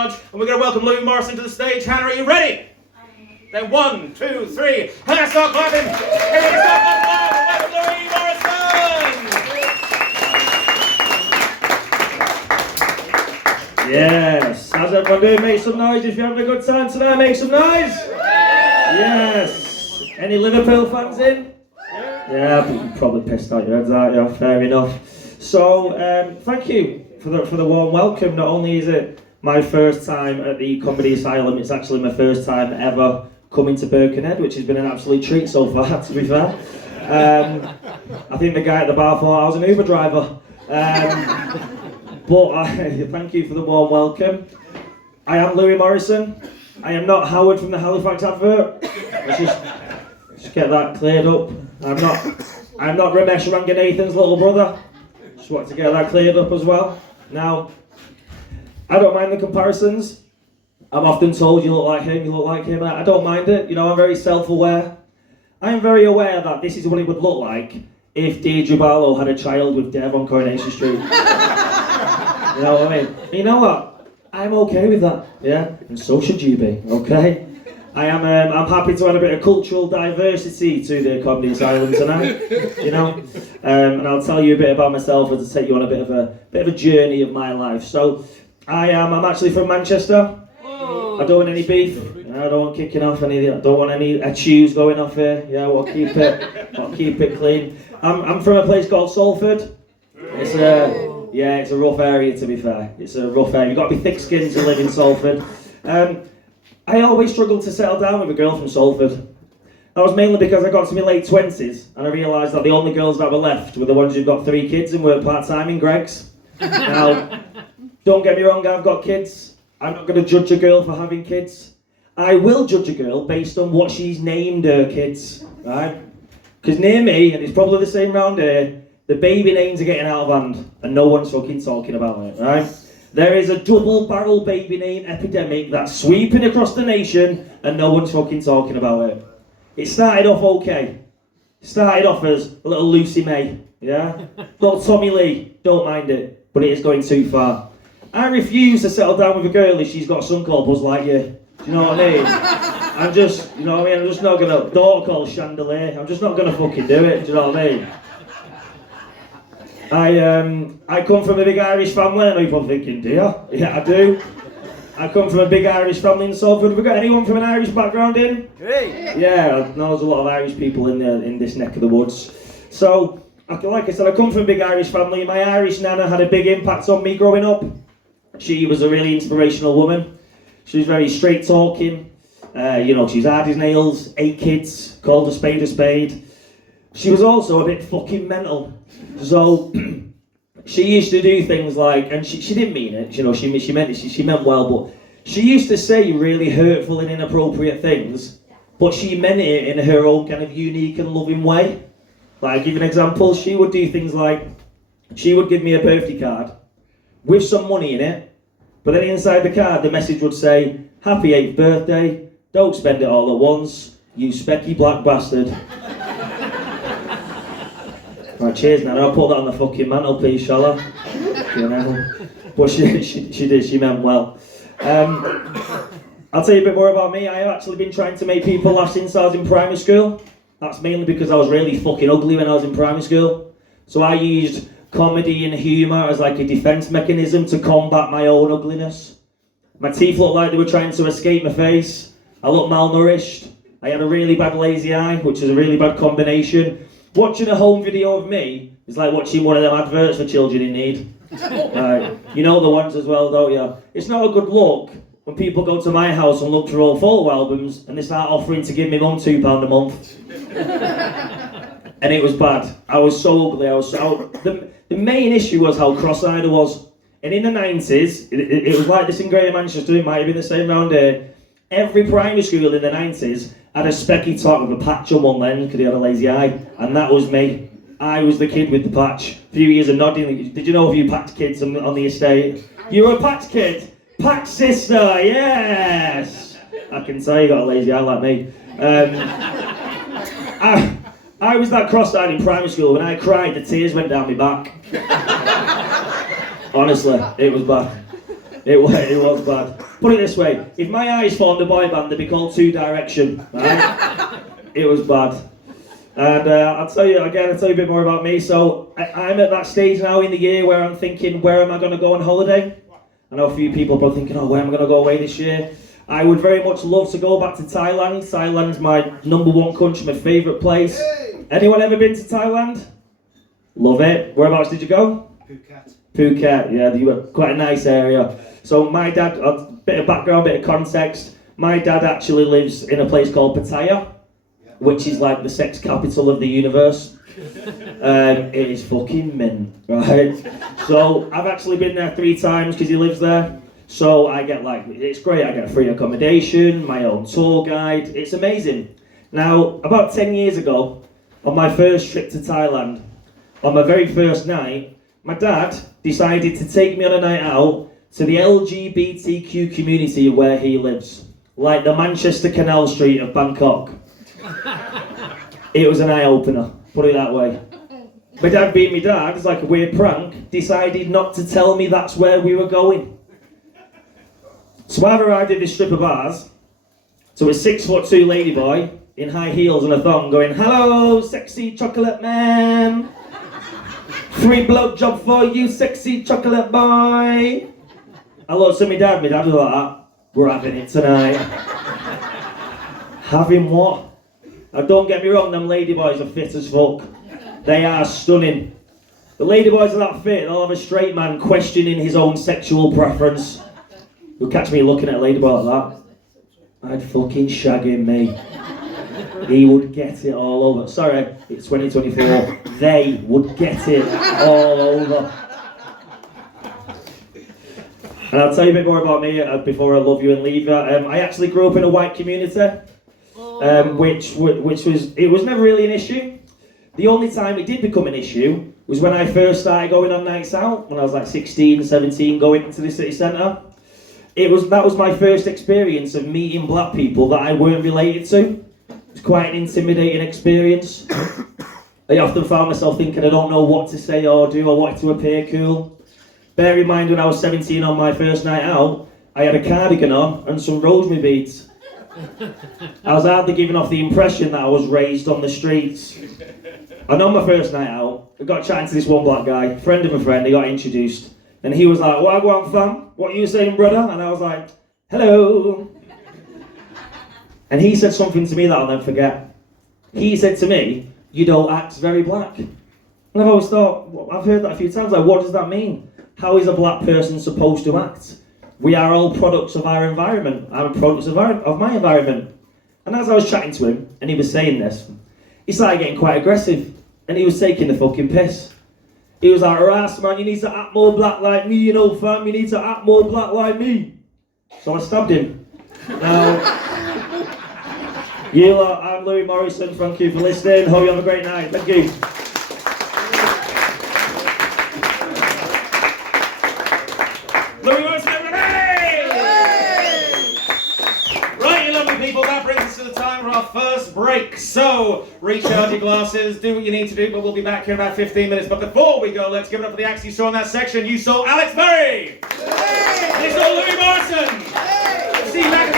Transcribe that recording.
charge, and we're going to welcome LewyMorrison to the stage. Hannah, are you ready? Then 1, 2, 3. Hannah, start clapping. Everybody start clapping. Welcome LewyMorrison. Yes. How's everyone doing? Make some noise if you're having a good time tonight. Make some noise. Yes. Any Liverpool fans in? Yeah, you're probably pissed out your heads, aren't you? Fair enough. So, thank you for the warm welcome. Not only is it my first time at the Comedy Asylum, it's actually my first time ever coming to Birkenhead, which has been an absolute treat so far, to be fair. I think the guy at the bar thought I was an Uber driver. But thank you for the warm welcome. I am LewyMorrison. I am not Howard from the Halifax advert. Let's just get that cleared up. I'm not Ramesh Ranganathan's little brother. Just want to get that cleared up as well. Now, I don't mind the comparisons. I'm often told you look like him, you look like him. I don't mind it. You know, I'm very self-aware. I am very aware that this is what it would look like if Deirdre Barlow had a child with Dev on Coronation Street. You know what I mean? And you know what? I'm okay with that. Yeah, and so should you be. Okay. I'm happy to add a bit of cultural diversity to the Comedy Asylum tonight, you know, and I'll tell you a bit about myself and to take you on a bit of a journey of my life. So, I'm actually from Manchester. I don't want any beef. I don't want kicking off any. I don't want any chews going off here. Yeah, I'll keep it clean. I'm from a place called Salford. It's a rough area, to be fair. It's a rough area. You've got to be thick-skinned to live in Salford. I always struggled to settle down with a girl from Salford. That was mainly because I got to my late 20s and I realised that the only girls that were left were the ones who've got 3 kids and work part-time in Greggs. Now, don't get me wrong, I've got kids. I'm not going to judge a girl for having kids. I will judge a girl based on what she's named her kids, right? Because near me, and it's probably the same round here, the baby names are getting out of hand and no one's fucking talking about it, right? There is a double-barrel baby name epidemic that's sweeping across the nation and no one's fucking talking about it. It started off okay. It started off as a little Lucy May, yeah? Little Tommy Lee, don't mind it, but it is going too far. I refuse to settle down with a girl if she's got a son called Buzz Lightyear. Do you know what I mean? I'm just not gonna, daughter called Chandelier, I'm just not gonna fucking do it, do you know what I mean? I come from a big Irish family. I know you're probably thinking, do you? Yeah, I do. I come from a big Irish family in Salford. Have we got anyone from an Irish background in? Hey. Yeah, I know there's a lot of Irish people in this neck of the woods. So, like I said, I come from a big Irish family. My Irish nana had a big impact on me growing up. She was a really inspirational woman. She was very straight talking. She's hard as nails, 8 kids, called a spade a spade. She was also a bit fucking mental. So she used to do things like, and she didn't mean it, you know, she meant well, but she used to say really hurtful and inappropriate things, but she meant it in her own kind of unique and loving way. Like, I'll give you an example. She would do things like, she would give me a birthday card with some money in it, but then inside the card the message would say, "Happy 8th birthday, don't spend it all at once, you specky black bastard." Right, cheers now, I'll put that on the fucking mantelpiece, shall I? You know. But she did, she meant well. I'll tell you a bit more about me. I've actually been trying to make people laugh since I was in primary school. That's mainly because I was really fucking ugly when I was in primary school. So I used comedy and humour as like a defence mechanism to combat my own ugliness. My teeth looked like they were trying to escape my face. I looked malnourished. I had a really bad lazy eye, which is a really bad combination. Watching a home video of me is like watching one of them adverts for children in need. You know the ones as well, don't you? It's not a good look when people go to my house and look for old photo albums and they start offering to give me mum £2 a month. And it was bad. I was so ugly. The main issue was how cross-eyed I was. And in the 90s, it was like this in Greater Manchester, it might have been the same round here. Every primary school in the 90s had a specky top with a patch on one lens because he had a lazy eye, and that was me. I was the kid with the patch. A few years of nodding. Did you know a few patched kids on the estate? You were a patched kid? Patched sister, yes! I can tell you got a lazy eye like me. I was that cross-eyed in primary school. When I cried, the tears went down my back. Honestly, it was bad. It was bad. Put it this way, if my eyes formed a boy band, they'd be called Two Direction. Right? It was bad. And I'll tell you a bit more about me. So I'm at that stage now in the year where I'm thinking, where am I going to go on holiday? I know a few people are thinking, where am I going to go away this year? I would very much love to go back to Thailand. Thailand's my #1 country, my favourite place. Hey. Anyone ever been to Thailand? Love it. Whereabouts did you go? Phuket, yeah, you were quite a nice area. So my dad, a bit of background, bit of context. My dad actually lives in a place called Pattaya, which is like the sex capital of the universe. It is fucking mint, right? So I've actually been there 3 times because he lives there. So I get it's great, I get free accommodation, my own tour guide, it's amazing. Now, about 10 years ago, on my first trip to Thailand, on my very first night, my dad decided to take me on a night out to the LGBTQ community where he lives. Like the Manchester Canal Street of Bangkok. It was an eye-opener, put it that way. My dad being my dad, it's like a weird prank, decided not to tell me that's where we were going. So I've arrived at this strip of bars, to a 6'2" ladyboy in high heels and a thong going, "Hello, sexy chocolate man. Free blowjob for you, sexy chocolate boy." I looked at my dad was like that. "We're having it tonight." Having what? Now don't get me wrong, them ladyboys are fit as fuck. They are stunning. The ladyboys are that fit, they'll have a straight man questioning his own sexual preference. You'll catch me looking at a ladyboy like that. I'd fucking shag him, mate. He would get it all over. Sorry, it's 2024. They would get it all over. And I'll tell you a bit more about me before I love you and leave you. I actually grew up in a white community, which was never really an issue. The only time it did become an issue was when I first started going on nights out, when I was like 16, 17, going into the city centre. That was my first experience of meeting black people that I weren't related to. It was quite an intimidating experience. I often found myself thinking I don't know what to say or do, I wanted to appear cool. Bear in mind, when I was 17 on my first night out, I had a cardigan on and some rosemary beads. I was hardly giving off the impression that I was raised on the streets. And on my first night out, I got chatting to this one black guy, friend of a friend, he got introduced. And he was like, "Wagwan fam, what are you saying, brother?" And I was like, "Hello." And he said something to me that I'll never forget. He said to me, "You don't act very black." And I've always thought, I've heard that a few times, like, what does that mean? How is a black person supposed to act? We are all products of our environment. I'm products of my environment. And as I was chatting to him, and he was saying this, he started getting quite aggressive, and he was taking the fucking piss. He was like, "Ras, man, you need to act more black like me, you know, fam, you need to act more black like me." So I stabbed him. Now, you lot, I'm LewyMorrison, thank you for listening, hope you have a great night, thank you. LewyMorrison, everybody! Right, you lovely people, that brings us to the time for our first break. So, recharge your glasses, do what you need to do, but we'll be back here in about 15 minutes. But before we go, let's give it up for the acts you saw in that section. You saw Alex Berry! You saw LewyMorrison! See you back